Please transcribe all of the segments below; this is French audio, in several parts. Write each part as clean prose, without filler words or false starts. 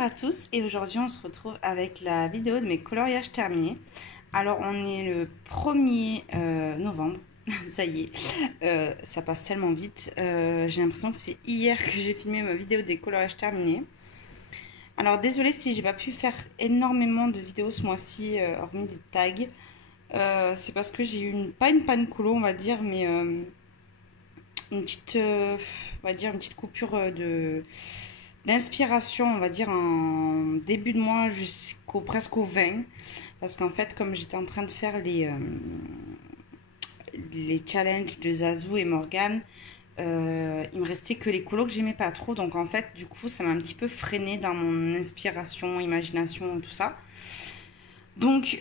Bonjour à tous et aujourd'hui on se retrouve avec la vidéo de mes coloriages terminés. Alors on est le 1er novembre, ça y est, ça passe tellement vite. J'ai l'impression que c'est hier que j'ai filmé ma vidéo des coloriages terminés. Alors désolée si j'ai pas pu faire énormément de vidéos ce mois-ci, hormis des tags. C'est parce que j'ai eu pas une panne colo on va dire, mais une petite, on va dire une petite coupure d'inspiration, on va dire en début de mois jusqu'au presque au 20, parce qu'en fait comme j'étais en train de faire les challenges de Zazu et Morgane, il me restait que les colos que j'aimais pas trop, donc en fait du coup ça m'a un petit peu freiné dans mon inspiration, imagination, tout ça. Donc,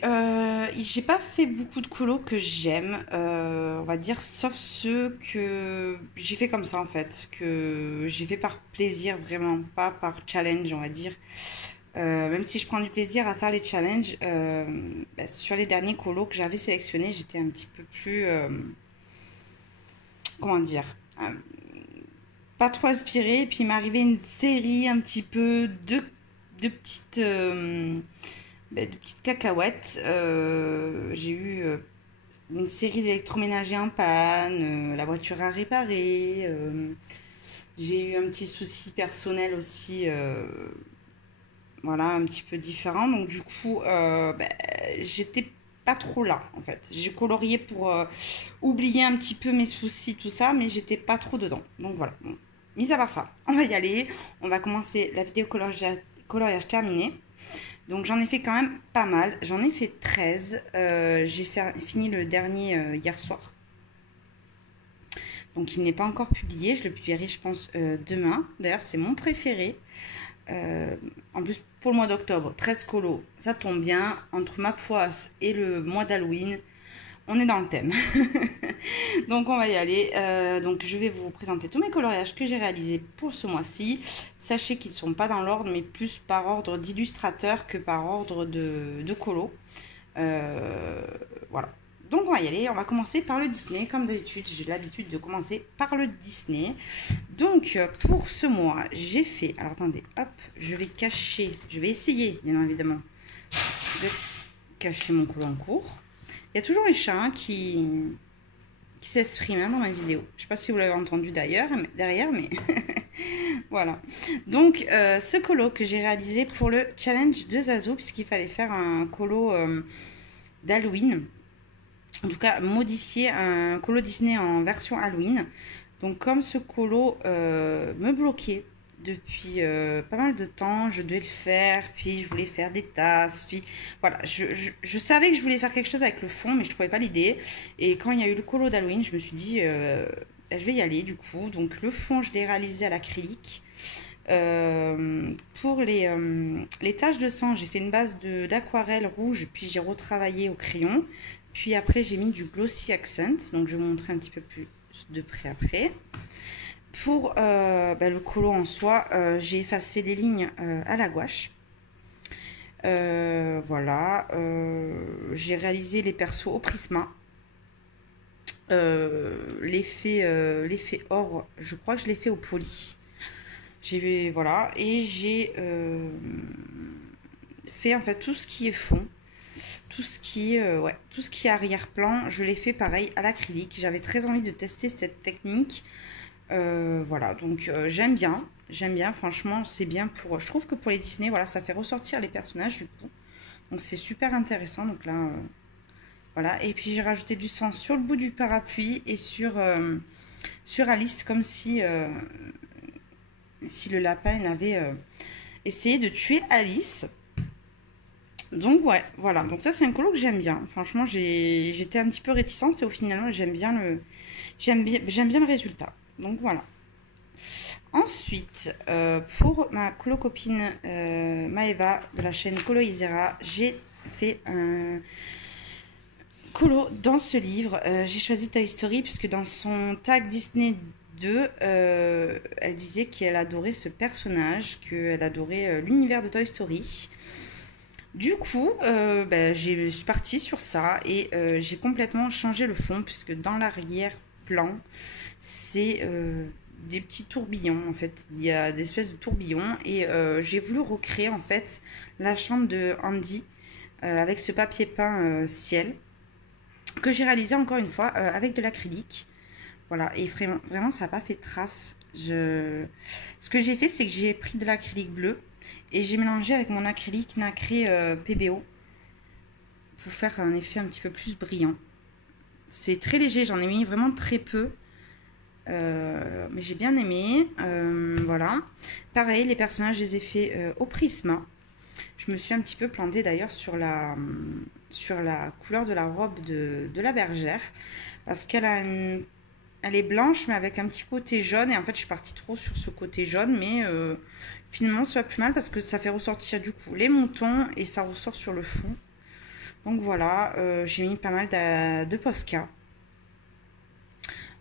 j'ai pas fait beaucoup de colos que j'aime, on va dire, sauf ceux que j'ai fait comme ça en fait, que j'ai fait par plaisir, vraiment pas par challenge, on va dire. Même si je prends du plaisir à faire les challenges, sur les derniers colos que j'avais sélectionnés, j'étais un petit peu plus, comment dire, pas trop inspirée. Et puis il m'est arrivé une série un petit peu de petites. De petites cacahuètes. J'ai eu une série d'électroménagers en panne, la voiture à réparer. J'ai eu un petit souci personnel aussi, voilà, un petit peu différent. Donc du coup, j'étais pas trop là en fait. J'ai colorié pour oublier un petit peu mes soucis, tout ça, mais j'étais pas trop dedans. Donc voilà. Bon. Mis à part ça, on va y aller. On va commencer la vidéo coloriage terminé. Donc j'en ai fait quand même pas mal, j'en ai fait 13, j'ai fini le dernier hier soir. Donc il n'est pas encore publié, je le publierai je pense demain. D'ailleurs c'est mon préféré. En plus pour le mois d'octobre, 13 colos, ça tombe bien. Entre ma poisse et le mois d'Halloween, on est dans le thème. Donc on va y aller. Donc je vais vous présenter tous mes coloriages que j'ai réalisés pour ce mois-ci. Sachez qu'ils ne sont pas dans l'ordre, mais plus par ordre d'illustrateur que par ordre de colo. Voilà. Donc on va y aller. On va commencer par le Disney. Comme d'habitude, j'ai l'habitude de commencer par le Disney. Donc pour ce mois, j'ai fait... Alors attendez, hop, je vais essayer, bien évidemment, de cacher mon colo en cours. Il y a toujours les chats qui s'expriment dans ma vidéo. Je ne sais pas si vous l'avez entendu derrière, mais voilà. Donc, ce colo que j'ai réalisé pour le challenge de Zazu, puisqu'il fallait faire un colo d'Halloween. En tout cas, modifier un colo Disney en version Halloween. Donc, comme ce colo me bloquait depuis pas mal de temps, je devais le faire, puis je voulais faire des tasses, puis voilà, je savais que je voulais faire quelque chose avec le fond, mais je trouvais pas l'idée. Et quand il y a eu le colo d'Halloween, je me suis dit, je vais y aller du coup. Donc le fond, je l'ai réalisé à l'acrylique. Pour les taches de sang, j'ai fait une base d'aquarelle rouge, puis j'ai retravaillé au crayon. Puis après, j'ai mis du glossy accent, donc je vais vous montrer un petit peu plus de près après. Pour le colo en soi, j'ai effacé les lignes à la gouache. Voilà. J'ai réalisé les persos au Prisma. L'effet or, je crois que je l'ai fait au poly. Voilà. Et j'ai fait en fait tout ce qui est fond. Tout ce qui est arrière-plan, je l'ai fait pareil à l'acrylique. J'avais très envie de tester cette technique. Voilà, donc j'aime bien, franchement, c'est bien pour... Je trouve que pour les Disney, voilà, ça fait ressortir les personnages du coup. Donc c'est super intéressant, donc là, voilà. Et puis j'ai rajouté du sang sur le bout du parapluie et sur Alice, comme si le lapin, il avait essayé de tuer Alice. Donc ouais, voilà, donc ça c'est un colo que j'aime bien. Franchement, j'étais un petit peu réticente et au final, j'aime bien le résultat. Donc voilà. Ensuite, pour ma colo copine Maeva de la chaîne Colo Isera, j'ai fait un colo dans ce livre. J'ai choisi Toy Story puisque dans son tag Disney 2, elle disait qu'elle adorait ce personnage, qu'elle adorait l'univers de Toy Story. Du coup, je suis partie sur ça et j'ai complètement changé le fond puisque dans l'arrière-plan, c'est des petits tourbillons en fait. Il y a des espèces de tourbillons et j'ai voulu recréer en fait la chambre de Andy avec ce papier peint ciel que j'ai réalisé encore une fois avec de l'acrylique. Voilà, et vraiment ça n'a pas fait de trace. Ce que j'ai fait, c'est que j'ai pris de l'acrylique bleu et j'ai mélangé avec mon acrylique nacré PBO pour faire un effet un petit peu plus brillant. C'est très léger, j'en ai mis vraiment très peu. Mais j'ai bien aimé. Voilà. Pareil, les personnages, je les ai fait au Prisma. Je me suis un petit peu plantée d'ailleurs sur la couleur de la robe de la bergère. Parce qu'elle a elle est blanche, mais avec un petit côté jaune. Et en fait, je suis partie trop sur ce côté jaune. Mais finalement, c'est pas plus mal parce que ça fait ressortir du coup les moutons et ça ressort sur le fond. Donc voilà, j'ai mis pas mal de Posca.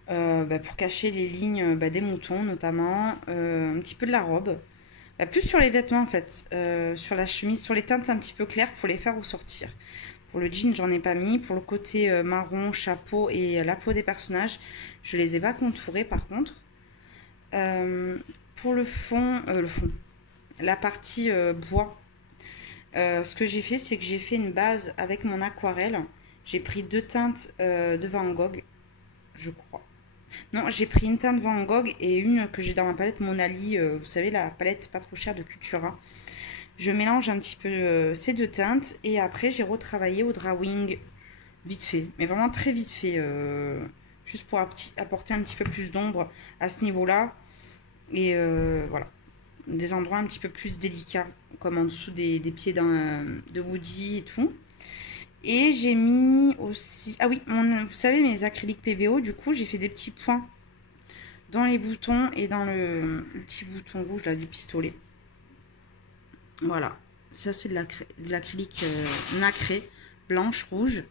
Pour cacher les lignes des moutons notamment, un petit peu de la robe, plus sur les vêtements en fait, sur la chemise, sur les teintes un petit peu claires pour les faire ressortir. Pour le jean j'en ai pas mis, pour le côté marron, chapeau et la peau des personnages, je les ai pas contourés par contre. Pour le fond, la partie bois, ce que j'ai fait c'est que j'ai fait une base avec mon aquarelle, j'ai pris 2 teintes de Van Gogh, je crois. Non, j'ai pris une teinte Van Gogh et une que j'ai dans ma palette Monali, vous savez, la palette pas trop chère de Cultura. Je mélange un petit peu ces 2 teintes et après j'ai retravaillé au drawing vite fait, mais vraiment très vite fait, juste pour apporter un petit peu plus d'ombre à ce niveau-là. Et voilà, des endroits un petit peu plus délicats, comme en dessous des pieds de Woody et tout. Et j'ai mis aussi... Ah oui, vous savez, mes acryliques PBO, du coup, j'ai fait des petits points dans les boutons et dans le petit bouton rouge là du pistolet. Voilà. Ça, c'est de l'acrylique nacré, blanche, rouge.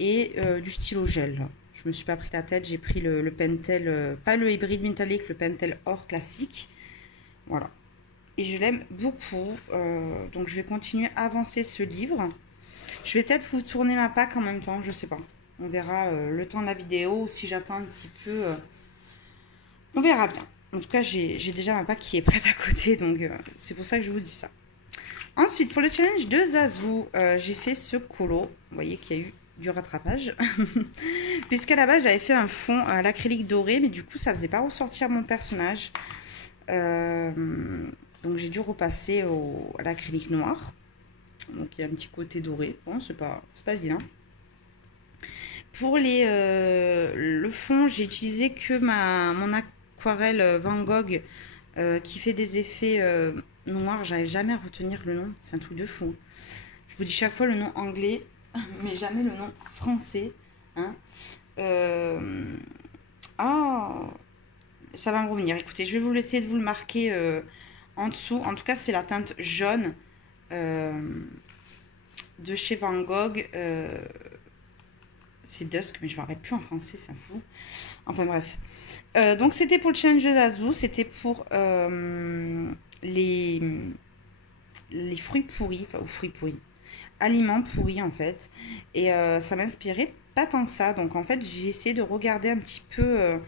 Et du stylo gel. Je me suis pas pris la tête, j'ai pris le Pentel, pas le hybride métallique, le Pentel or classique. Voilà. Et je l'aime beaucoup. Donc, je vais continuer à avancer ce livre. Je vais peut-être vous tourner ma pack en même temps, je sais pas. On verra le temps de la vidéo, si j'attends un petit peu. On verra bien. En tout cas, j'ai déjà ma pack qui est prête à côté, donc c'est pour ça que je vous dis ça. Ensuite, pour le challenge de Zazu, j'ai fait ce colo. Vous voyez qu'il y a eu du rattrapage. Puisqu'à la base, j'avais fait un fond à l'acrylique doré, mais du coup, ça faisait pas ressortir mon personnage. Donc, j'ai dû repasser à l'acrylique noir. Donc il y a un petit côté doré, bon, c'est pas vilain. Pour le fond, j'ai utilisé que mon aquarelle Van Gogh qui fait des effets noirs. J'arrive jamais à retenir le nom, c'est un truc de fou. Je vous dis chaque fois le nom anglais, mais jamais le nom français. Hein. Ça va me revenir. Écoutez, je vais vous laisser de vous le marquer en dessous. En tout cas, c'est la teinte jaune. De chez Van Gogh, c'est Dusk, mais je ne me rappelle plus en français, c'est fou. Enfin bref. Donc c'était pour le challenge de Zazu, c'était pour les fruits pourris, enfin, ou fruits pourris, aliments pourris en fait. Et ça m'inspirait pas tant que ça. Donc en fait, j'ai essayé de regarder un petit peu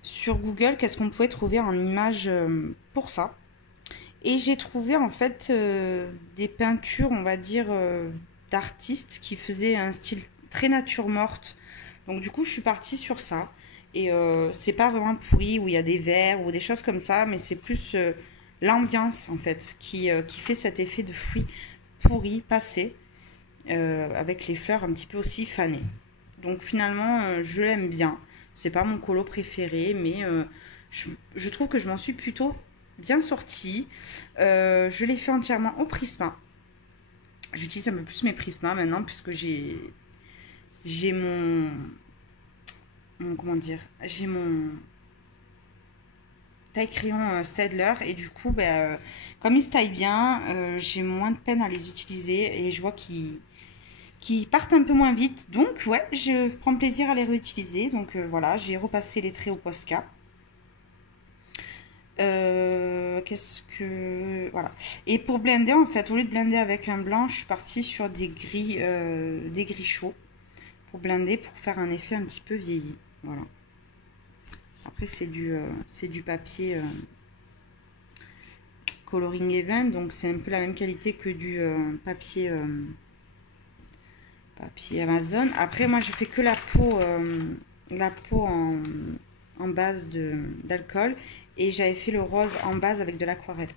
sur Google qu'est-ce qu'on pouvait trouver en images pour ça. Et j'ai trouvé en fait des peintures, on va dire, d'artistes qui faisaient un style très nature morte. Donc du coup, je suis partie sur ça. Et c'est pas vraiment pourri où il y a des vers ou des choses comme ça, mais c'est plus l'ambiance en fait qui fait cet effet de fruits pourris, passés, avec les fleurs un petit peu aussi fanées. Donc finalement, je l'aime bien. C'est pas mon colo préféré, mais je trouve que je m'en suis plutôt bien sortie. Je l'ai fait entièrement au Prisma. J'utilise un peu plus mes Prisma maintenant puisque j'ai mon comment dire, j'ai mon taille crayon Staedtler et du coup comme ils se taillent bien, j'ai moins de peine à les utiliser et je vois qu'ils partent un peu moins vite, donc ouais, je prends plaisir à les réutiliser. Donc voilà, j'ai repassé les traits au Posca. Qu'est-ce que... Voilà. Et pour blender, en fait, au lieu de blender avec un blanc, je suis partie sur des gris chauds pour blender, pour faire un effet un petit peu vieilli. Voilà. Après, c'est du papier Coloring Event, donc c'est un peu la même qualité que du papier Amazon. Après, moi, je fais que la peau en base d'alcool, et j'avais fait le rose en base avec de l'aquarelle.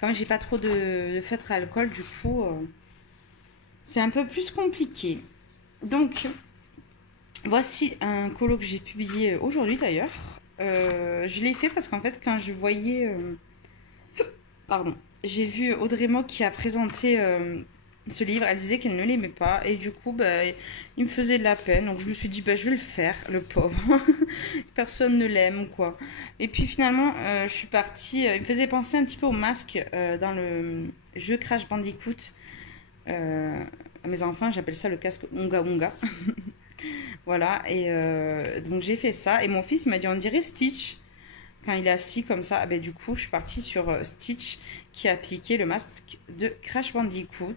Comme j'ai pas trop de feutre à alcool, du coup, c'est un peu plus compliqué. Donc, voici un colo que j'ai publié aujourd'hui d'ailleurs. Je l'ai fait parce qu'en fait, quand je voyais... pardon. J'ai vu Audrey Mock qui a présenté ce livre. Elle disait qu'elle ne l'aimait pas. Et du coup, bah, il me faisait de la peine. Donc je me suis dit, bah, je vais le faire, le pauvre. Personne ne l'aime ou quoi. Et puis finalement, je suis partie. Il me faisait penser un petit peu au masque dans le jeu Crash Bandicoot. À mes enfants, j'appelle ça le casque Onga Onga. Voilà. Et donc j'ai fait ça. Et mon fils m'a dit, on dirait Stitch. Quand il est assis comme ça, ben, du coup, je suis partie sur Stitch qui a piqué le masque de Crash Bandicoot.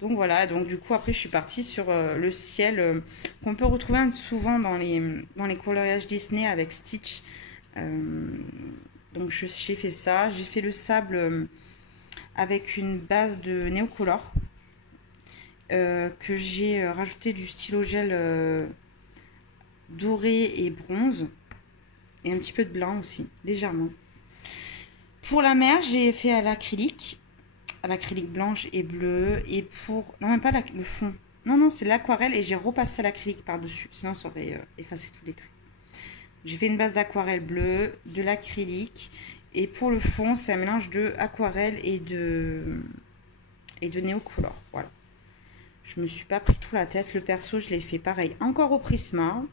Donc voilà, donc du coup, après, je suis partie sur le ciel qu'on peut retrouver souvent dans les coloriages Disney avec Stitch. Donc j'ai fait ça. J'ai fait le sable avec une base de Neocolor que j'ai rajouté du stylo gel doré et bronze. Et un petit peu de blanc aussi, légèrement. Pour la mer, j'ai fait à l'acrylique blanche et bleue. Et pour... Non, même pas le fond. Non, c'est l'aquarelle et j'ai repassé à l'acrylique par-dessus. Sinon, ça aurait effacé tous les traits. J'ai fait une base d'aquarelle bleue, de l'acrylique. Et pour le fond, c'est un mélange de aquarelle et de Neocolor. Voilà. Je me suis pas pris trop la tête. Le perso, je l'ai fait pareil. Encore au Prisma.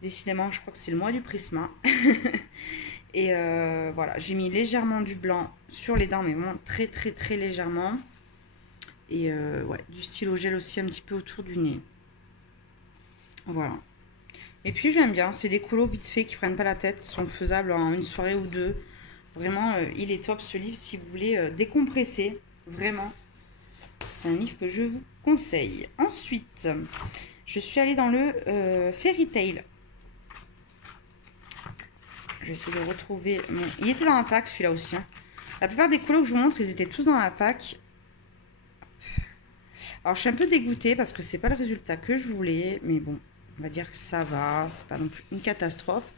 Décidément, je crois que c'est le mois du Prisma. Et voilà, j'ai mis légèrement du blanc sur les dents, mais vraiment très très très légèrement. Et ouais, du stylo gel aussi un petit peu autour du nez. Voilà. Et puis j'aime bien, c'est des colos vite fait qui prennent pas la tête, sont faisables en une soirée ou deux. Vraiment, il est top ce livre si vous voulez décompresser. Vraiment, c'est un livre que je vous conseille. Ensuite, je suis allée dans le Fairy Tail. Je vais essayer de retrouver mon... Il était dans la pack, celui-là aussi. Hein. La plupart des colos que je vous montre, ils étaient tous dans la pack. Alors, je suis un peu dégoûtée parce que c'est pas le résultat que je voulais. Mais bon, on va dire que ça va. C'est pas non plus une catastrophe.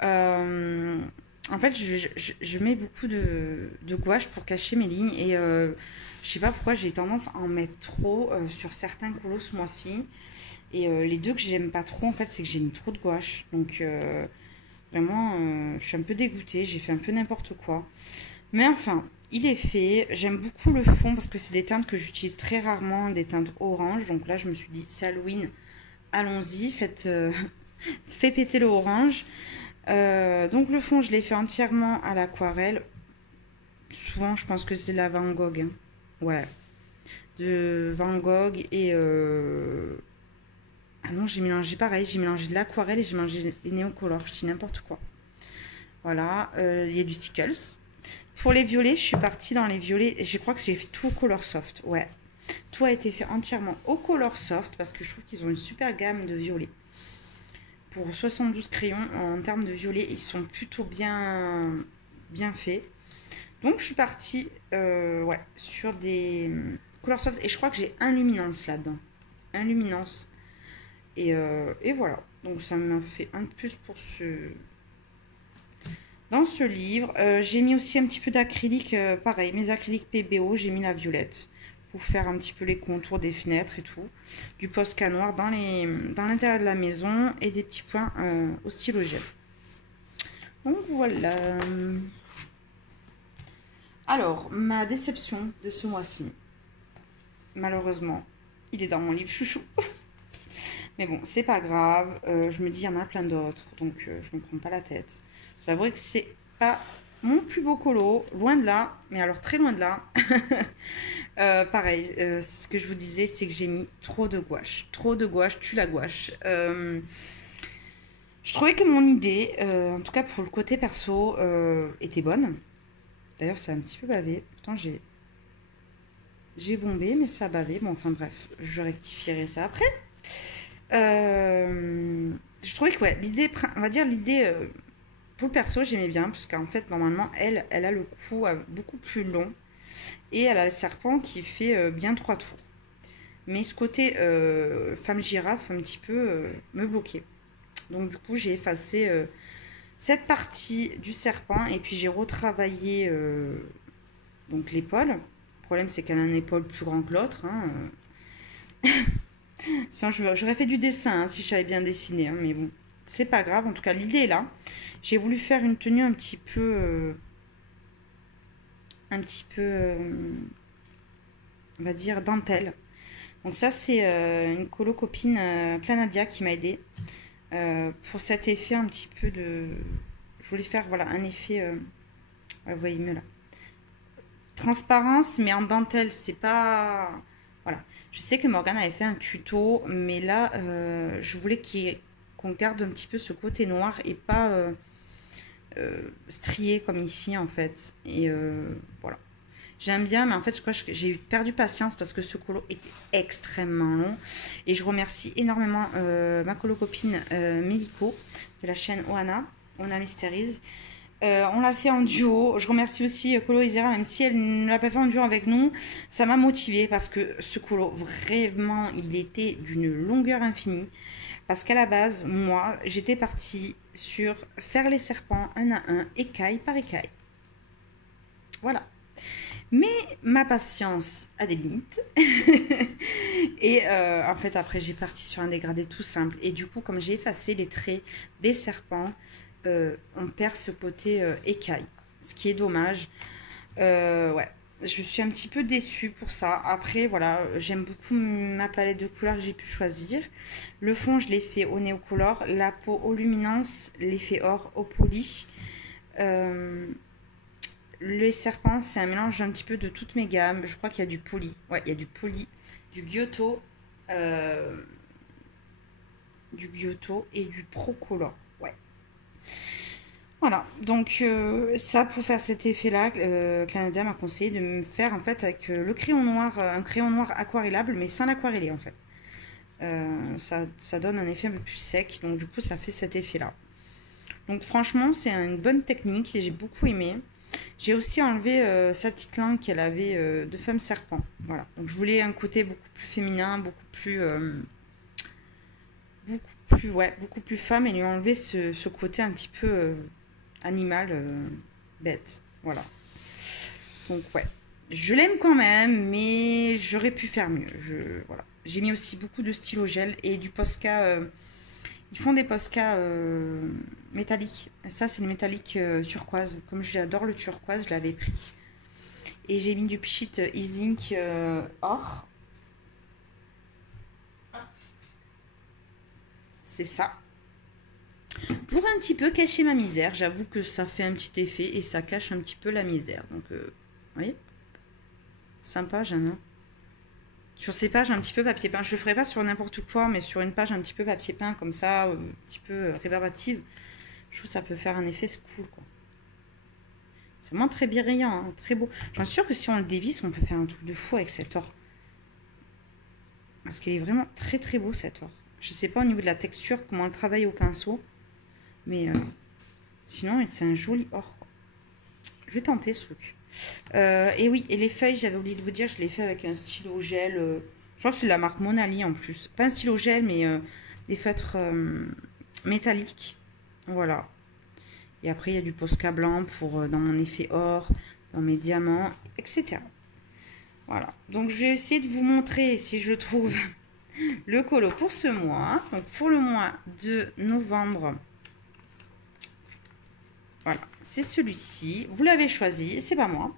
En fait, je mets beaucoup de gouache pour cacher mes lignes. Et je sais pas pourquoi j'ai tendance à en mettre trop sur certains colos ce mois-ci. Et les deux que j'aime pas trop, en fait, c'est que j'ai mis trop de gouache. Donc... Vraiment, je suis un peu dégoûtée. J'ai fait un peu n'importe quoi. Mais enfin, il est fait. J'aime beaucoup le fond parce que c'est des teintes que j'utilise très rarement, des teintes orange. Donc là, je me suis dit, c'est Halloween. Allons-y, faites péter le orange. Donc le fond, je l'ai fait entièrement à l'aquarelle. Souvent, je pense que c'est de la Van Gogh. Hein. Ouais. De Van Gogh et... Ah non, j'ai mélangé pareil, j'ai mélangé de l'aquarelle et j'ai mélangé les néocolores, je dis n'importe quoi. Voilà, il y a du Stickles. Pour les violets, je suis partie dans les violets et je crois que j'ai fait tout au Color Soft, ouais. Tout a été fait entièrement au Color Soft parce que je trouve qu'ils ont une super gamme de violets. Pour 72 crayons, en termes de violets, ils sont plutôt bien faits. Donc je suis partie ouais, sur des Color Soft et je crois que j'ai un Luminance là-dedans. Un Luminance. Et voilà, donc ça m'a fait un de plus pour dans ce livre. J'ai mis aussi un petit peu d'acrylique, pareil, mes acryliques PBO, j'ai mis la violette pour faire un petit peu les contours des fenêtres et tout. Du Posca noir dans l'intérieur de la maison et des petits points au stylo gel. Donc voilà. Alors, ma déception de ce mois-ci, malheureusement, il est dans mon livre chouchou. Mais bon, c'est pas grave. Je me dis, il y en a plein d'autres. Donc, je me prends pas la tête. J'avoue que c'est pas mon plus beau colo. Loin de là. Mais alors, très loin de là. Pareil, ce que je vous disais, c'est que j'ai mis trop de gouache. Trop de gouache, tue la gouache. Je trouvais que mon idée, en tout cas pour le côté perso, était bonne. D'ailleurs, c'est un petit peu bavé. Pourtant, j'ai bombé, mais ça a bavé. Bon, enfin bref, je rectifierai ça après. je trouvais que ouais, l'idée, on va dire l'idée pour le perso, j'aimais bien, parce qu'en fait, normalement, elle a le cou beaucoup plus long et elle a le serpent qui fait bien 3 tours. Mais ce côté femme girafe, un petit peu, me bloquait. Donc, du coup, j'ai effacé cette partie du serpent et puis j'ai retravaillé donc l'épaule. Le problème, c'est qu'elle a une épaule plus grande que l'autre. Hein. Sinon, j'aurais fait du dessin hein, si j'avais bien dessiné. Hein, mais bon, c'est pas grave. En tout cas, l'idée est là. J'ai voulu faire une tenue on va dire, dentelle. Donc ça, c'est une colo copine Clanadia qui m'a aidée pour cet effet un petit peu de... Je voulais faire, voilà, un effet... vous voyez mieux là. Transparence, mais en dentelle, c'est pas... Voilà. Je sais que Morgane avait fait un tuto, mais là, je voulais qu'on garde un petit peu ce côté noir et pas strié comme ici, en fait. Et voilà. J'aime bien, mais en fait, je crois que j'ai perdu patience parce que ce colo était extrêmement long. Et je remercie énormément ma colo copine Mélico de la chaîne Oana Mysteries. On l'a fait en duo. Je remercie aussi Colo Isera, même si elle ne l'a pas fait en duo avec nous. Ça m'a motivée parce que ce colo, vraiment, il était d'une longueur infinie. Parce qu'à la base, moi, j'étais partie sur faire les serpents un à un, écaille par écaille. Voilà. Mais ma patience a des limites. Et en fait, après, j'ai parti sur un dégradé tout simple. Et du coup, comme j'ai effacé les traits des serpents, on perd ce côté écaille. Ce qui est dommage. Ouais, je suis un petit peu déçue pour ça. Après, voilà, j'aime beaucoup ma palette de couleurs que j'ai pu choisir. Le fond, je l'ai fait au Néocolor. La peau au Luminance, l'effet or au Poly. Les serpents, c'est un mélange un petit peu de toutes mes gammes. Je crois qu'il y a du Poly. Ouais, il y a du Poly, du Giotto et du Procolor. Ouais. Voilà, donc ça pour faire cet effet-là, Clanadia m'a conseillé de me faire en fait avec le crayon noir, un crayon noir aquarellable, mais sans l'aquareller en fait. Ça donne un effet un peu plus sec, donc du coup ça fait cet effet-là. Donc franchement c'est une bonne technique et j'ai beaucoup aimé. J'ai aussi enlevé sa petite langue qu'elle avait de femme serpent. Voilà, donc je voulais un côté beaucoup plus féminin, beaucoup plus femme et lui enlever ce côté un petit peu animal bête. Voilà. Donc ouais, je l'aime quand même, mais j'aurais pu faire mieux. Voilà. J'ai mis aussi beaucoup de stylo gel et du Posca. Ils font des Posca métalliques. Ça, c'est le métallique turquoise. Comme j'adore le turquoise, je l'avais pris. Et j'ai mis du Pchit E-Zinc or. C'est ça. Pour un petit peu cacher ma misère. J'avoue que ça fait un petit effet et ça cache un petit peu la misère. Donc, vous voyez, sympa, j'aime. Hein. Sur ces pages un petit peu papier peint. Je le ferai pas sur n'importe quoi, mais sur une page un petit peu papier peint comme ça, un petit peu rébarbative. Je trouve que ça peut faire un effet, c'est cool, quoi. C'est vraiment très brillant, hein, très beau. J'en suis sûre que si on le dévisse, on peut faire un truc de fou avec cet or. Parce qu'il est vraiment très très beau cet or. Je sais pas au niveau de la texture, comment on le travaille au pinceau. Mais sinon, c'est un joli or, quoi. Je vais tenter ce truc. Et oui, et les feuilles, j'avais oublié de vous dire, je l'ai fait avec un stylo gel. Je crois que c'est de la marque Monali en plus. Pas un stylo gel, mais des feutres métalliques. Voilà. Et après, il y a du Posca blanc pour dans mon effet or, dans mes diamants, etc. Voilà. Donc, je vais essayer de vous montrer, si je le trouve, le colo pour ce mois. Donc, pour le mois de novembre. Voilà, c'est celui-ci. Vous l'avez choisi, c'est pas moi.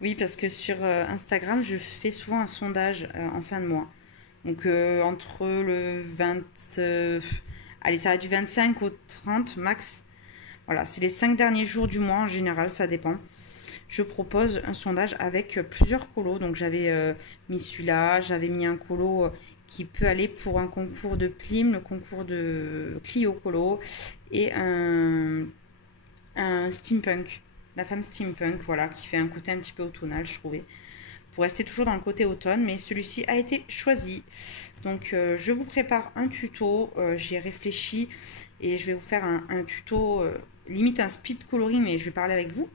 Oui, parce que sur Instagram, je fais souvent un sondage en fin de mois. Donc, entre le 20... allez, ça va du 25 au 30 max. Voilà, c'est les 5 derniers jours du mois en général, ça dépend. Je propose un sondage avec plusieurs colos. Donc, j'avais mis celui-là, j'avais mis un colo qui peut aller pour un concours de Plim, le concours de Clio Colo et un steampunk, la femme steampunk, voilà, qui fait un côté un petit peu automnal, je trouvais, pour rester toujours dans le côté automne, mais celui-ci a été choisi. Donc je vous prépare un tuto, j'y ai réfléchi et je vais vous faire un tuto, limite un speed coloring, mais je vais parler avec vous.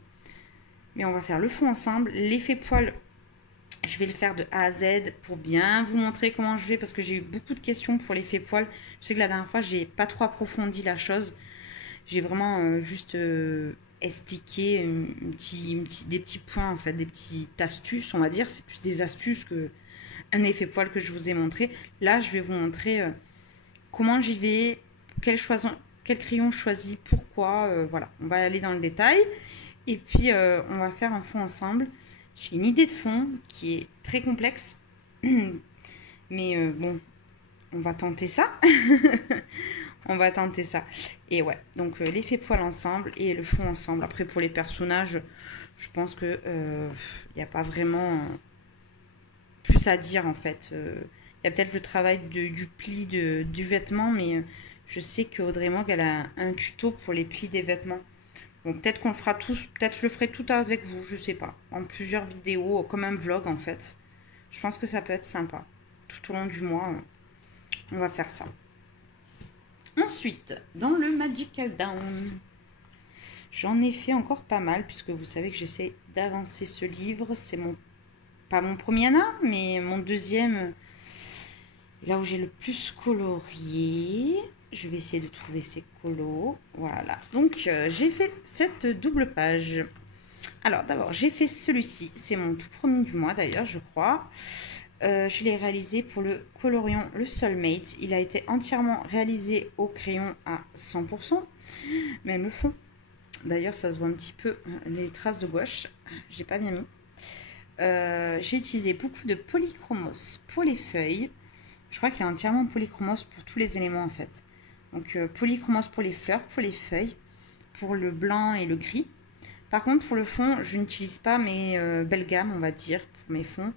Mais on va faire le fond ensemble, l'effet poil, je vais le faire de A à Z pour bien vous montrer comment je fais, parce que j'ai eu beaucoup de questions pour l'effet poil. Je sais que la dernière fois, j'ai pas trop approfondi la chose. J'ai vraiment juste expliqué des petits points, en fait, des petites astuces, on va dire. C'est plus des astuces que un effet poil que je vous ai montré. Là, je vais vous montrer comment j'y vais, quel crayon je choisis, pourquoi. Voilà, on va aller dans le détail. Et puis, on va faire un fond ensemble. J'ai une idée de fond qui est très complexe. Mais bon, on va tenter ça. On va tenter ça. Et ouais, donc l'effet poil ensemble et le fond ensemble. Après, pour les personnages, je pense que il n'y a pas vraiment plus à dire, en fait. Il y a peut-être le travail du pli du vêtement, mais je sais que Audrey Mogue, elle a un tuto pour les plis des vêtements. Bon, peut-être qu'on le fera tous, peut-être je le ferai tout avec vous, je sais pas. En plusieurs vidéos, comme un vlog, en fait. Je pense que ça peut être sympa. Tout au long du mois, on va faire ça. Ensuite, dans le Magical Down, j'en ai fait encore pas mal, puisque vous savez que j'essaie d'avancer ce livre. C'est pas mon premier Anna, mais mon deuxième, là où j'ai le plus colorié. Je vais essayer de trouver ces colos. Voilà, donc j'ai fait cette double page. Alors d'abord, j'ai fait celui-ci. C'est mon tout premier du mois d'ailleurs, je crois. Je l'ai réalisé pour le coloriant Le Soulmate. Il a été entièrement réalisé au crayon à 100%. Même le fond. D'ailleurs, ça se voit un petit peu les traces de gouache. Je n'ai pas bien mis. J'ai utilisé beaucoup de polychromos pour les feuilles. Je crois qu'il y a entièrement polychromos pour tous les éléments en fait. Donc polychromos pour les fleurs, pour les feuilles, pour le blanc et le gris. Par contre, pour le fond, je n'utilise pas mes belles gammes, on va dire, pour mes fonds.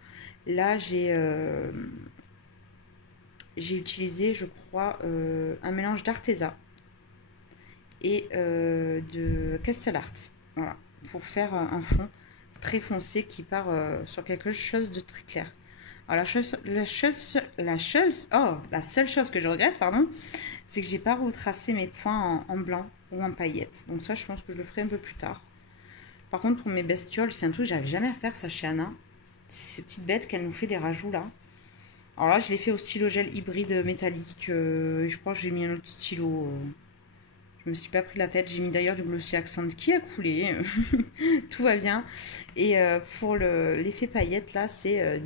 Là, j'ai utilisé, je crois, un mélange d'Arteza et de Castle Art. Voilà, pour faire un fond très foncé qui part sur quelque chose de très clair. Alors, la seule chose que je regrette, pardon, c'est que j'ai pas retracé mes points en blanc ou en paillettes. Donc ça, je pense que je le ferai un peu plus tard. Par contre, pour mes bestioles, c'est un truc que j'avais jamais à faire, ça, chez Anna. C'est ces petites bêtes qu'elle nous fait des rajouts, là. Alors là, je l'ai fait au stylo gel hybride métallique. Je crois que j'ai mis un autre stylo. Je me suis pas pris la tête. J'ai mis d'ailleurs du Glossy Accent qui a coulé. Tout va bien. Et pour l'effet paillette, là, c'est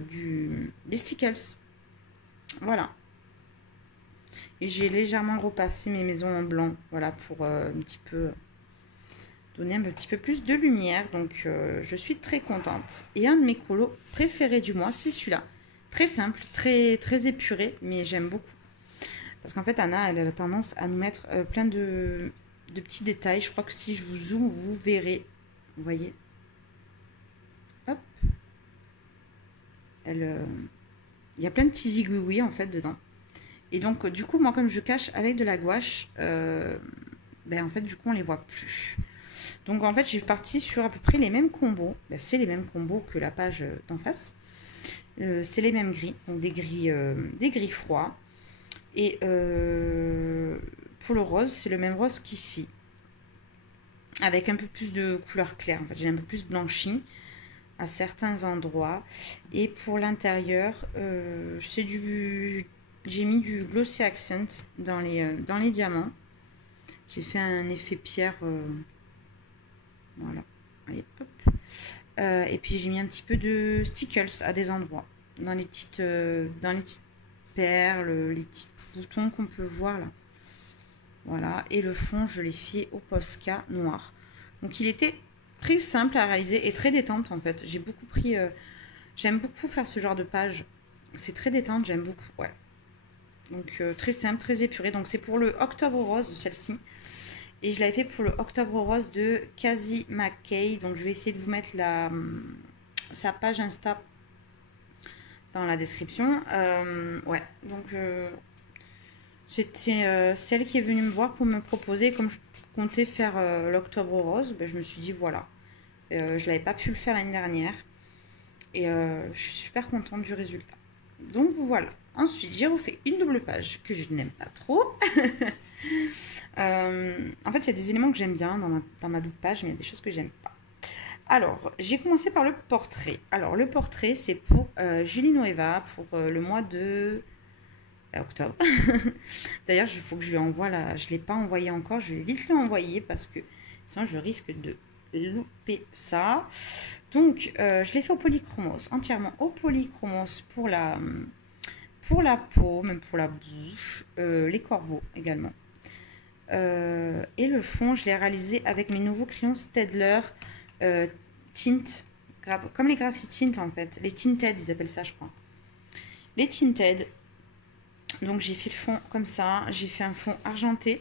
des Stickles. Voilà. Et j'ai légèrement repassé mes maisons en blanc. Voilà, pour un petit peu donner un petit peu plus de lumière. Donc, je suis très contente. Et un de mes colos préférés du mois, c'est celui-là. Très simple, très, très épuré, mais j'aime beaucoup. Parce qu'en fait, Anna, elle a tendance à nous mettre plein de petits détails. Je crois que si je vous zoome, vous verrez. Vous voyez. Hop. Il y a plein de petits zigouis en fait dedans. Et donc, du coup, moi, comme je cache avec de la gouache, en fait, du coup, on les voit plus. Donc, en fait, j'ai parti sur à peu près les mêmes combos. Ben, c'est les mêmes combos que la page d'en face. C'est les mêmes gris. Donc, des gris froids. Et pour le rose, c'est le même rose qu'ici. Avec un peu plus de couleur claire. En fait, j'ai un peu plus blanchi à certains endroits. Et pour l'intérieur, j'ai mis du Glossy Accent dans les diamants. J'ai fait un effet pierre. Voilà. Allez, hop. Et puis j'ai mis un petit peu de Stickles à des endroits. Dans les petites perles, les petits boutons qu'on peut voir là. Voilà, et le fond, je l'ai fait au Posca noir. Donc il était très simple à réaliser et très détente en fait. J'ai beaucoup pris... j'aime beaucoup faire ce genre de page. C'est très détente, j'aime beaucoup, ouais. Donc très simple, très épuré. Donc c'est pour le Octobre Rose, celle-ci. Et je l'avais fait pour le Octobre Rose de Cassie McKay. Donc je vais essayer de vous mettre sa page Insta dans la description. Ouais, donc c'était celle qui est venue me voir pour me proposer, comme je comptais faire l'Octobre Rose, ben, je me suis dit voilà, je n'avais pas pu le faire l'année dernière. Et je suis super contente du résultat. Donc voilà. Ensuite, j'ai refait une double page que je n'aime pas trop. En fait, il y a des éléments que j'aime bien dans ma double page, mais il y a des choses que j'aime pas. Alors, j'ai commencé par le portrait. Alors, le portrait, c'est pour Julie Noeva, pour le mois de octobre. D'ailleurs, il faut que je lui envoie là. Je ne l'ai pas envoyé encore. Je vais vite lui envoyer parce que sinon, je risque de louper ça. Donc, je l'ai fait au polychromos, entièrement au polychromos pour la peau, même pour la bouche, les corbeaux également. Et le fond, je l'ai réalisé avec mes nouveaux crayons Staedtler Tint, comme les graphitint en fait. Les tinted, ils appellent ça, je crois. Les tinted. Donc, j'ai fait le fond comme ça. J'ai fait un fond argenté.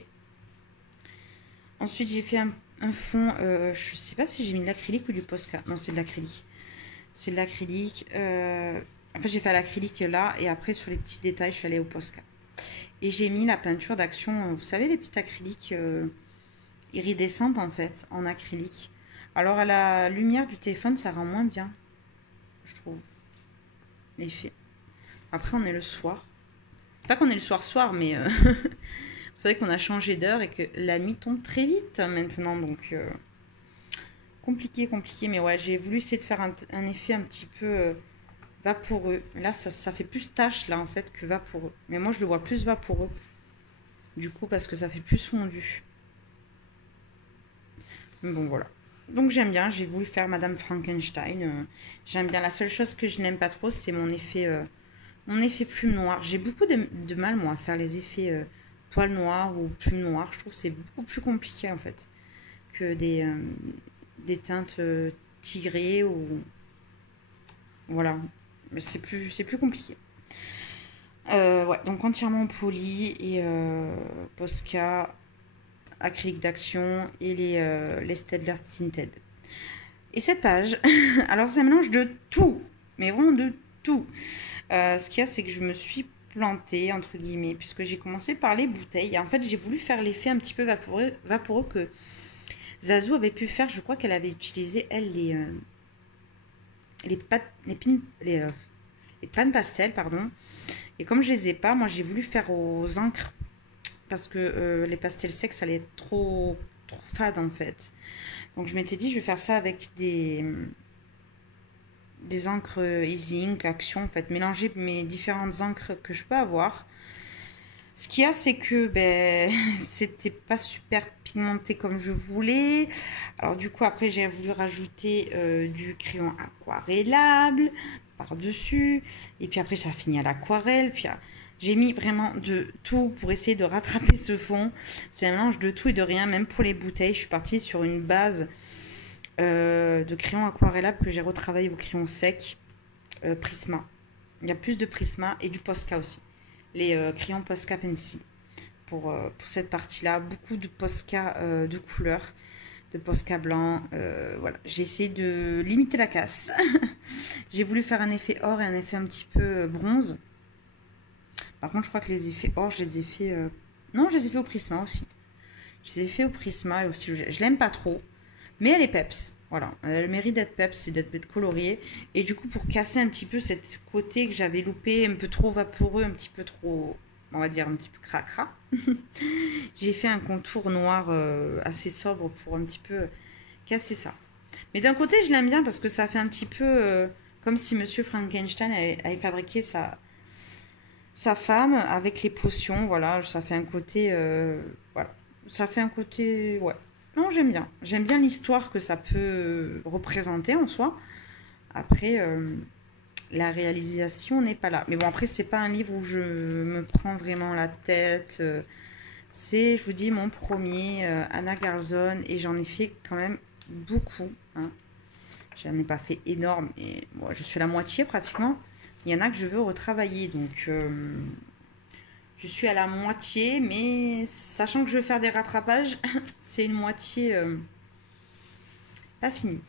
Ensuite, j'ai fait un fond, je sais pas si j'ai mis de l'acrylique ou du Posca. Non, c'est de l'acrylique. C'est de l'acrylique. En fait, j'ai fait à l'acrylique là. Et après, sur les petits détails, je suis allée au Posca. Et j'ai mis la peinture d'action, vous savez, les petits acryliques iridescentes en fait, en acrylique. Alors à la lumière du téléphone, ça rend moins bien, je trouve, l'effet. Après, on est le soir. Pas qu'on est le soir, mais vous savez qu'on a changé d'heure et que la nuit tombe très vite maintenant. Donc, compliqué. Mais ouais, j'ai voulu essayer de faire un effet un petit peu vaporeux. Là, ça fait plus tache là en fait que vaporeux. Mais moi, je le vois plus vaporeux. Du coup, parce que ça fait plus fondu. Mais bon, voilà. Donc, j'aime bien. J'ai voulu faire Madame Frankenstein. J'aime bien. La seule chose que je n'aime pas trop, c'est mon effet plume noire. J'ai beaucoup de mal, moi, à faire les effets poils noirs ou plume noire. Je trouve que c'est beaucoup plus compliqué, en fait, que des teintes tigrées ou... Voilà. Mais c'est plus compliqué. Ouais, donc entièrement poli et Posca, acrylique d'action et les Staedtler Tinted. Et cette page, alors c'est un mélange de tout, mais vraiment de tout. Ce qu'il y a, c'est que je me suis plantée, entre guillemets, puisque j'ai commencé par les bouteilles. Et en fait, j'ai voulu faire l'effet un petit peu vaporeux que Zazou avait pu faire. Je crois qu'elle avait utilisé, elle, les pannes pastel, pardon. Et comme je les ai pas, moi j'ai voulu faire aux encres parce que les pastels secs ça allait être trop fade en fait. Donc je m'étais dit je vais faire ça avec des encres Easy Ink, Action en fait, mélanger mes différentes encres que je peux avoir. Ce qu'il y a, c'est que ben, c'était pas super pigmenté comme je voulais. Alors du coup, après, j'ai voulu rajouter du crayon aquarellable par-dessus. Et puis après, ça a fini à l'aquarelle. Puis j'ai mis vraiment de tout pour essayer de rattraper ce fond. C'est un mélange de tout et de rien, même pour les bouteilles. Je suis partie sur une base de crayon aquarellable que j'ai retravaillé au crayon sec Prisma. Il y a plus de Prisma et du Posca aussi. Les crayons Posca Pencil pour cette partie-là. Beaucoup de Posca de couleur, de Posca blanc. Voilà. J'ai essayé de limiter la casse. J'ai voulu faire un effet or et un effet un petit peu bronze. Par contre, je crois que les effets or, je les ai fait... Non, je les ai fait au Prisma aussi. Je les ai fait au Prisma et aussi. Je l'aime pas trop, mais elle est peps. Voilà, elle a le mérite d'être peps, c'est d'être coloriée. Et du coup, pour casser un petit peu cette côté que j'avais loupé, un peu trop vaporeux, un petit peu trop, on va dire, un petit peu cracra, j'ai fait un contour noir assez sobre pour un petit peu casser ça. Mais d'un côté, je l'aime bien parce que ça fait un petit peu comme si Monsieur Frankenstein avait fabriqué sa femme avec les potions. Voilà, ça fait un côté... voilà, ça fait un côté... Ouais. Non, j'aime bien. J'aime bien l'histoire que ça peut représenter en soi. Après, la réalisation n'est pas là. Mais bon, après, c'est pas un livre où je me prends vraiment la tête. C'est, je vous dis, mon premier, Anna Garlzone. Et j'en ai fait quand même beaucoup. Hein. J'en ai pas fait énorme. Et bon, je suis à la moitié pratiquement. Il y en a que je veux retravailler. Donc... je suis à la moitié, mais sachant que je veux faire des rattrapages, c'est une moitié pas finie.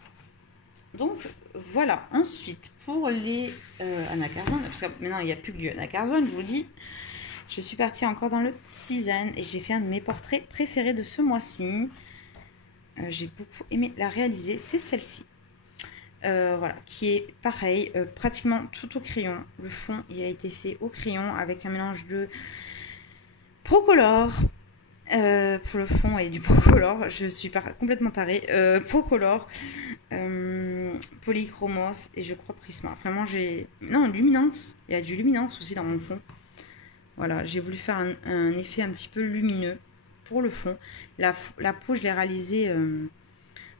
Donc voilà. Ensuite, pour les Anna Garlzone, parce que maintenant il n'y a plus que du Anna Garlzone, je vous dis, je suis partie encore dans le Season et j'ai fait un de mes portraits préférés de ce mois-ci. J'ai beaucoup aimé la réaliser, c'est celle-ci. Voilà, qui est pareil, pratiquement tout au crayon. Le fond, il a été fait au crayon avec un mélange de Procolor pour le fond et du Procolor. Je suis complètement tarée. Procolor, Polychromos et je crois Prisma. Vraiment, j'ai... Non, Luminance. Il y a du Luminance aussi dans mon fond. Voilà, j'ai voulu faire un effet un petit peu lumineux pour le fond. La peau, je l'ai réalisée...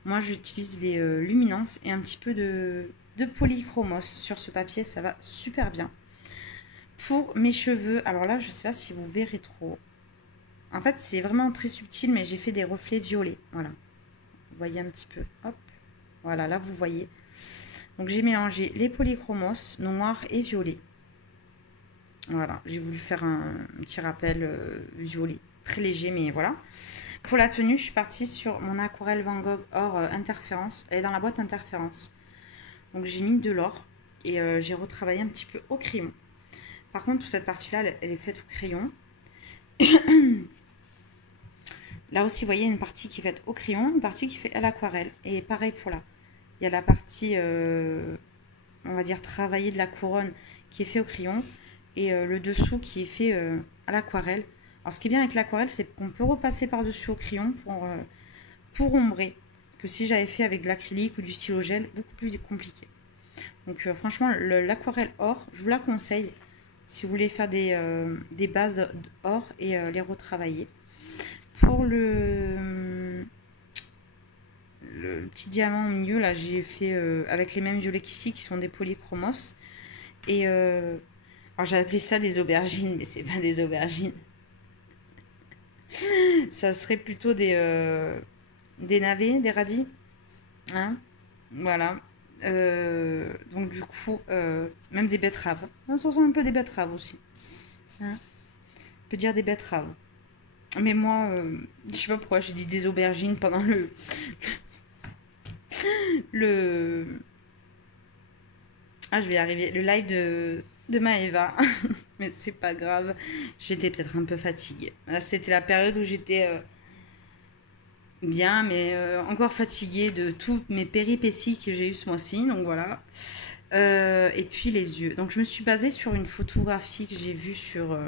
moi, j'utilise les luminances et un petit peu de polychromos sur ce papier. Ça va super bien. Pour mes cheveux, alors là, je ne sais pas si vous verrez trop. En fait, c'est vraiment très subtil, mais j'ai fait des reflets violets. Voilà. Vous voyez un petit peu. Hop. Voilà, là, vous voyez. Donc, j'ai mélangé les polychromos, noir et violet. Voilà. J'ai voulu faire un petit rappel violet. Très léger, mais voilà. Pour la tenue, je suis partie sur mon aquarelle Van Gogh or interférence. Elle est dans la boîte interférence. Donc j'ai mis de l'or et j'ai retravaillé un petit peu au crayon. Par contre, toute cette partie-là, elle est faite au crayon. Là aussi, vous voyez, une partie qui est faite au crayon, une partie qui est faite à l'aquarelle. Et pareil pour là. Il y a la partie, on va dire, travaillée de la couronne qui est faite au crayon. Et le dessous qui est fait à l'aquarelle. Alors, ce qui est bien avec l'aquarelle, c'est qu'on peut repasser par-dessus au crayon pour ombrer. Que si j'avais fait avec de l'acrylique ou du stylo gel, beaucoup plus compliqué. Donc, franchement, l'aquarelle or, je vous la conseille. Si vous voulez faire des bases or et les retravailler. Pour le petit diamant au milieu, là, j'ai fait avec les mêmes violets qu'ici, qui sont des polychromos. Et alors, j'ai appelé ça des aubergines, mais c'est pas des aubergines. Ça serait plutôt des navets, des radis. Hein, voilà. Donc du coup, même des betteraves. Ça ressemble un peu des betteraves aussi. Hein, on peut dire des betteraves. Mais moi, je sais pas pourquoi j'ai dit des aubergines pendant Ah, je vais y arriver. Le live de Maëva. Mais c'est pas grave. J'étais peut-être un peu fatiguée. Là, c'était la période où j'étais bien, mais encore fatiguée de toutes mes péripéties que j'ai eues ce mois-ci. Donc voilà. Et puis les yeux. Donc je me suis basée sur une photographie que j'ai vue sur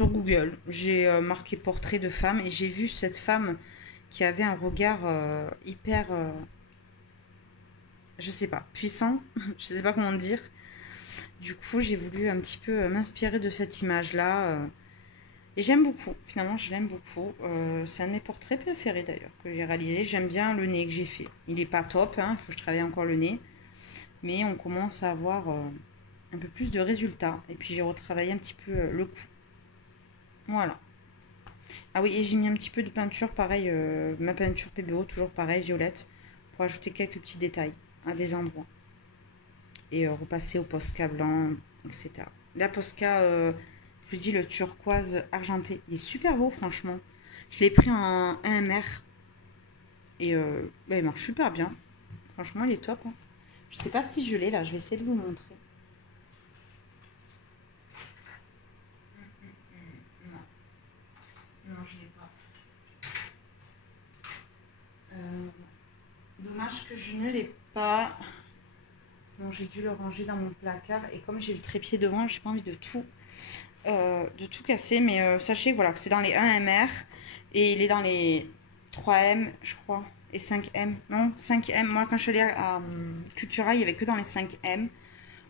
Google. J'ai marqué portrait de femme et j'ai vu cette femme qui avait un regard hyper, je sais pas, puissant. Je sais pas comment dire. Du coup, j'ai voulu un petit peu m'inspirer de cette image-là. Et j'aime beaucoup, finalement, je l'aime beaucoup. C'est un de mes portraits préférés d'ailleurs que j'ai réalisé. J'aime bien le nez que j'ai fait. Il n'est pas top, hein, il faut que je travaille encore le nez. Mais on commence à avoir un peu plus de résultats. Et puis j'ai retravaillé un petit peu le cou. Voilà. Ah oui, et j'ai mis un petit peu de peinture, pareil, ma peinture PBO, toujours pareil, violette, pour ajouter quelques petits détails à des endroits. Et repasser au Posca blanc, etc. La Posca, je vous dis, le turquoise argenté, il est super beau, franchement. Je l'ai pris en 1MR. Et il marche super bien. Franchement, il est top. Hein. Je sais pas si je l'ai là, je vais essayer de vous montrer. Non, je l'ai pas. Dommage que je ne l'ai pas. Bon, j'ai dû le ranger dans mon placard et comme j'ai le trépied devant, j'ai pas envie de tout casser. Mais sachez voilà, que c'est dans les 1MR et il est dans les 3M, je crois, et 5M. Non, 5M. Moi, quand je suis allée à Cultura, il n'y avait que dans les 5M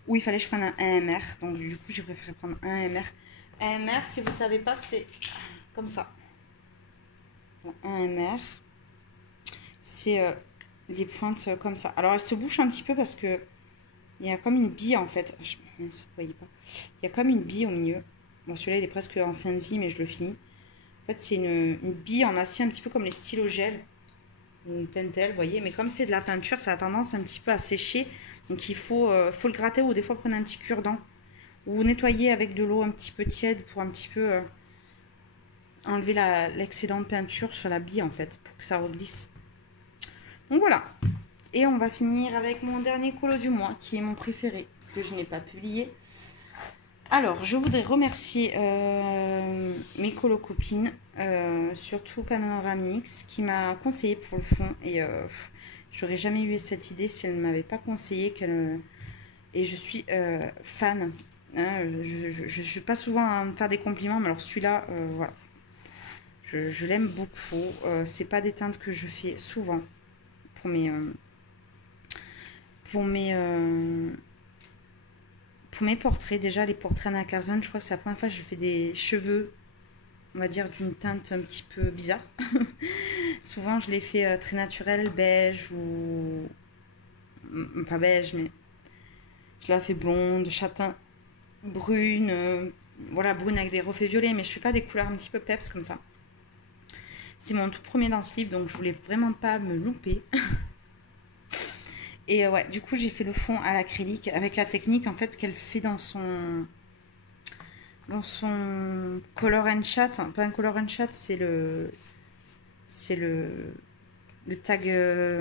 où il fallait que je prenne un 1MR. Donc, du coup, j'ai préféré prendre un 1MR. 1MR, si vous ne savez pas, c'est comme ça. Donc, 1MR, c'est les pointes comme ça. Alors, elle se bouche un petit peu parce que il y a comme une bille en fait. Mince, vous voyez pas. Il y a comme une bille au milieu. Bon, celui-là, il est presque en fin de vie, mais je le finis. En fait, c'est une bille en acier, un petit peu comme les stylos gel. Une pentel, vous voyez. Mais comme c'est de la peinture, ça a tendance un petit peu à sécher. Donc, il faut le gratter ou des fois prendre un petit cure-dent. Ou nettoyer avec de l'eau un petit peu tiède pour un petit peu enlever l'excédent de peinture sur la bille en fait. Pour que ça reglisse. Donc, voilà. Et on va finir avec mon dernier colo du mois, qui est mon préféré, que je n'ai pas publié. Alors, je voudrais remercier mes colo-copines surtout Panoramix, qui m'a conseillé pour le fond. Et j'aurais jamais eu cette idée si elle ne m'avait pas conseillé. Et je suis fan. Hein, je suis pas souvent à me faire des compliments, mais alors celui-là, voilà. Je l'aime beaucoup. C'est pas des teintes que je fais souvent pour mes, pour mes, pour mes portraits. Déjà, les portraits Anna Carlson, je crois que c'est la première fois que je fais des cheveux, on va dire, d'une teinte un petit peu bizarre. Souvent, je les fais très naturels, beige ou... Pas beige, mais je la fais blonde, châtain, brune. Voilà, brune avec des reflets violets, mais je fais pas des couleurs un petit peu peps comme ça. C'est mon tout premier dans ce livre, donc je voulais vraiment pas me louper. Et ouais, du coup, j'ai fait le fond à l'acrylique avec la technique en fait qu'elle fait dans son color and chat. Enfin, pas un color and chat, c'est le tag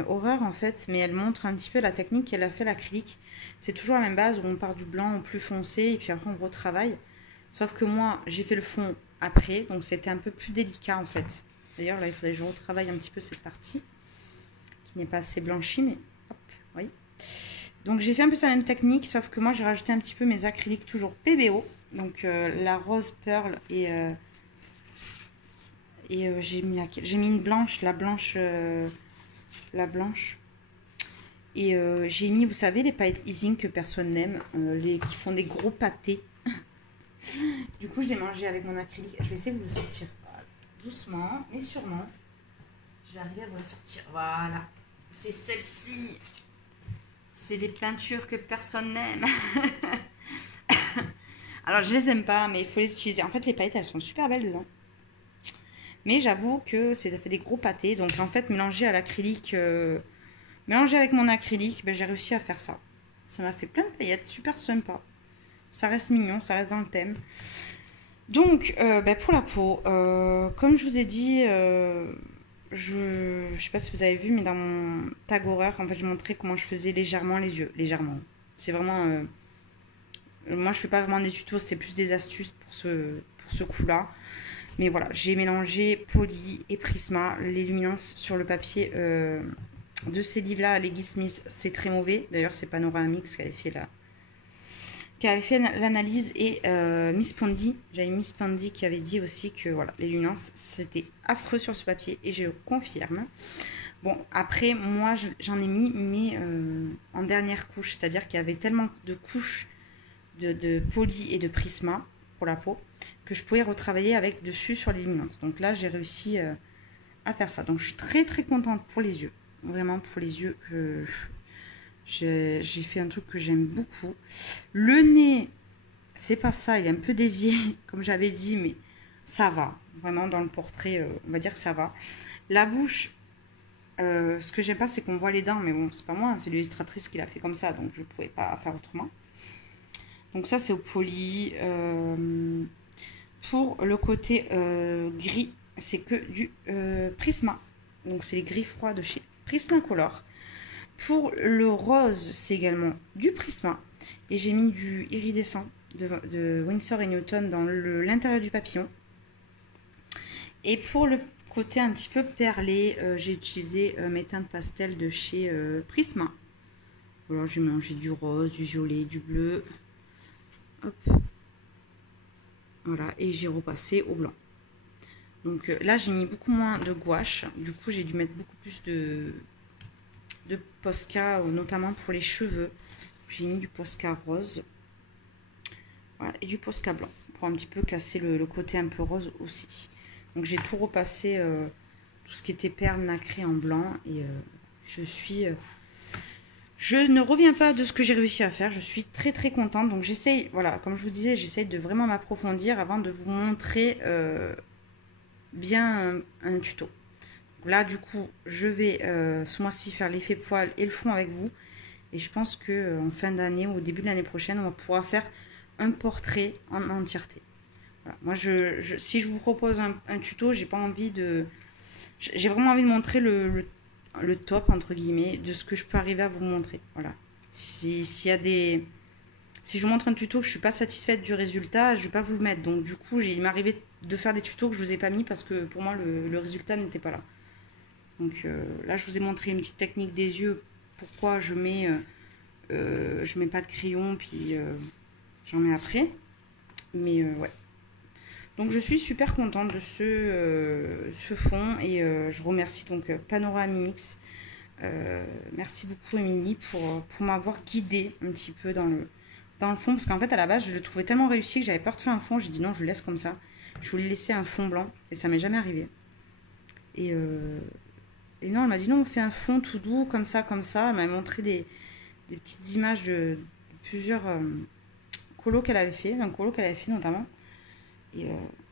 horreur en fait, mais elle montre un petit peu la technique qu'elle a fait l'acrylique. C'est toujours la même base où on part du blanc au plus foncé et puis après on retravaille. Sauf que moi, j'ai fait le fond après, donc c'était un peu plus délicat en fait. D'ailleurs, là, il faudrait que je retravaille un petit peu cette partie qui n'est pas assez blanchie, mais hop, oui. Donc, j'ai fait un peu sa même technique, sauf que moi, j'ai rajouté un petit peu mes acryliques toujours PBO. Donc, la rose pearl et j'ai mis laquelle? J'ai mis une blanche, la blanche. Et j'ai mis, vous savez, les paillettes Easing que personne n'aime, qui font des gros pâtés. Du coup, je l'ai mangé avec mon acrylique. Je vais essayer de vous le sortir. Doucement, mais sûrement, je vais arriver à vous la sortir. Voilà, c'est celle-ci. C'est des peintures que personne n'aime. Alors, je les aime pas, mais il faut les utiliser. En fait, les paillettes, elles sont super belles dedans. Mais j'avoue que ça fait des gros pâtés. Donc, en fait, mélangé à l'acrylique, mélangé avec mon acrylique, ben, j'ai réussi à faire ça. Ça m'a fait plein de paillettes, super sympa. Ça reste mignon, ça reste dans le thème. Donc, pour la peau, comme je vous ai dit, je sais pas si vous avez vu, mais dans mon tag horreur, en fait, je montrais comment je faisais légèrement les yeux. Légèrement. C'est vraiment... moi, je fais pas vraiment des tutos, c'est plus des astuces pour ce coup-là. Mais voilà, j'ai mélangé Poly et Prisma, les luminances sur le papier de ces livres-là. Les Guy Smith, c'est très mauvais. D'ailleurs, c'est Panoramix qui avait fait l'analyse et Miss Pondy, j'avais Miss Pondy qui avait dit aussi que voilà, les luminances c'était affreux sur ce papier et je confirme. Bon, après moi j'en ai mis mais en dernière couche, c'est-à-dire qu'il y avait tellement de couches de Poly et de Prisma pour la peau que je pouvais retravailler avec dessus sur les luminances. Donc là j'ai réussi à faire ça. Donc je suis très très contente pour les yeux, vraiment pour les yeux. J'ai fait un truc que j'aime beaucoup. Le nez, c'est pas ça, il est un peu dévié, comme j'avais dit, mais ça va. Vraiment, dans le portrait, on va dire que ça va. La bouche, ce que j'aime pas, c'est qu'on voit les dents, mais bon, c'est pas moi, hein, c'est l'illustratrice qui l'a fait comme ça, donc je pouvais pas faire autrement. Donc ça, c'est au Poly. Pour le côté gris, c'est que du Prisma. Donc c'est les gris froids de chez Prismacolor. Pour le rose, c'est également du Prisma. Et j'ai mis du iridescent de Winsor & Newton dans l'intérieur du papillon. Et pour le côté un petit peu perlé, j'ai utilisé mes teintes pastel de chez Prisma. Voilà, j'ai mélangé du rose, du violet, du bleu. Hop. Voilà, et j'ai repassé au blanc. Donc là, j'ai mis beaucoup moins de gouache. Du coup, j'ai dû mettre beaucoup plus de Posca, notamment pour les cheveux. J'ai mis du Posca rose. Voilà, et du Posca blanc. Pour un petit peu casser le côté un peu rose aussi. Donc j'ai tout repassé, tout ce qui était perles nacrées en blanc. Et je ne reviens pas de ce que j'ai réussi à faire. Je suis très très contente. Donc j'essaye, voilà, comme je vous disais, j'essaye de vraiment m'approfondir avant de vous montrer bien un tuto. Là, du coup, je vais ce mois-ci faire l'effet poil et le fond avec vous. Et je pense qu'en fin d'année ou au début de l'année prochaine, on pourra faire un portrait en entièreté. Voilà. Moi, si je vous propose un tuto, j'ai pas envie de... J'ai vraiment envie de montrer le top, entre guillemets, de ce que je peux arriver à vous montrer. Voilà. Si je vous montre un tuto que je suis pas satisfaite du résultat, je vais pas vous le mettre. Donc, du coup, il m'est arrivé de faire des tutos que je vous ai pas mis parce que pour moi le résultat n'était pas là. Donc là je vous ai montré une petite technique des yeux, pourquoi je mets pas de crayon puis j'en mets après. Mais ouais. Donc je suis super contente de ce fond et je remercie donc Panoramix. Merci beaucoup Émilie pour m'avoir guidée un petit peu dans le fond, parce qu'en fait à la base je le trouvais tellement réussi que j'avais peur de faire un fond. J'ai dit non, je le laisse comme ça, je voulais laisser un fond blanc et ça m'est jamais arrivé. Et non, elle m'a dit non, on fait un fond tout doux comme ça. Elle m'a montré des petites images de plusieurs colos qu'elle avait fait, un colo qu'elle avait fait notamment, et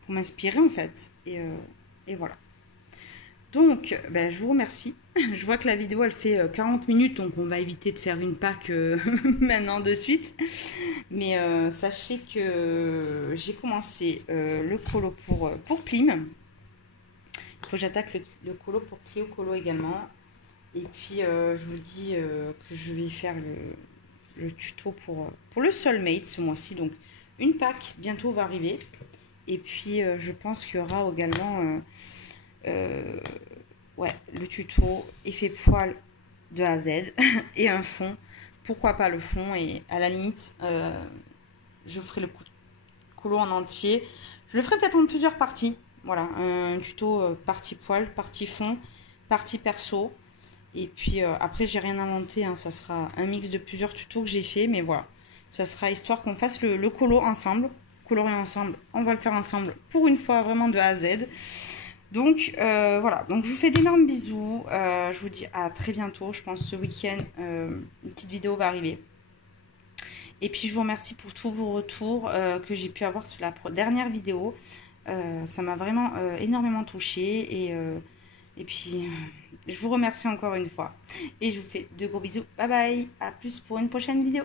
pour m'inspirer en fait, et voilà. Donc, ben, je vous remercie. Je vois que la vidéo, elle fait 40 minutes, donc on va éviter de faire une pack maintenant de suite. Mais sachez que j'ai commencé le colo pour Plim. Il faut que j'attaque le colo pour Clio Colo également. Et puis, je vous dis que je vais faire le tuto pour le Soulmate ce mois-ci. Donc, une pack bientôt va arriver. Et puis, je pense qu'il y aura également... ouais, le tuto effet poil de A à Z et un fond. Pourquoi pas le fond, et à la limite, je ferai le colo en entier. Je le ferai peut-être en plusieurs parties. Voilà, un tuto partie poil, partie fond, partie perso. Et puis après, j'ai rien inventé, hein, ça sera un mix de plusieurs tutos que j'ai fait. Mais voilà, ça sera histoire qu'on fasse le colo ensemble. Colorer ensemble, on va le faire ensemble pour une fois, vraiment de A à Z. Donc voilà, donc je vous fais d'énormes bisous, je vous dis à très bientôt, je pense ce week-end une petite vidéo va arriver. Et puis je vous remercie pour tous vos retours que j'ai pu avoir sur la dernière vidéo, ça m'a vraiment énormément touchée, et puis je vous remercie encore une fois. Et je vous fais de gros bisous, bye bye, à plus pour une prochaine vidéo.